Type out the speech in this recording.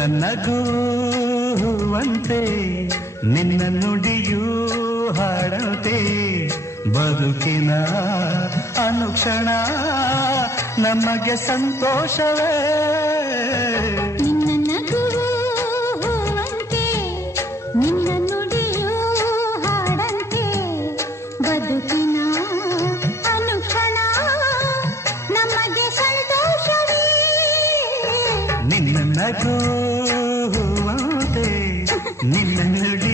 ನಿನ್ನ ನಗುವಂತೆ ನಿನ್ನ ನುಡಿಯೂ ಹಾಡಂತೆ ಬದುಕಿನ ಅನುಕ್ಷಣ ನಮಗೆ ಸಂತೋಷವೇ. ನಿನ್ನ ನಗುವಂತೆ ನಿನ್ನ ನುಡಿಯೂ ಹಾಡಂತೆ ಬದುಕಿನ ಅನುಕ್ಷಣ ನಮಗೆ ಸಂತೋಷವೇ. ನಿನ್ನ ನಗುವಂತೆ ನಿನ್ನ ನುಡಿ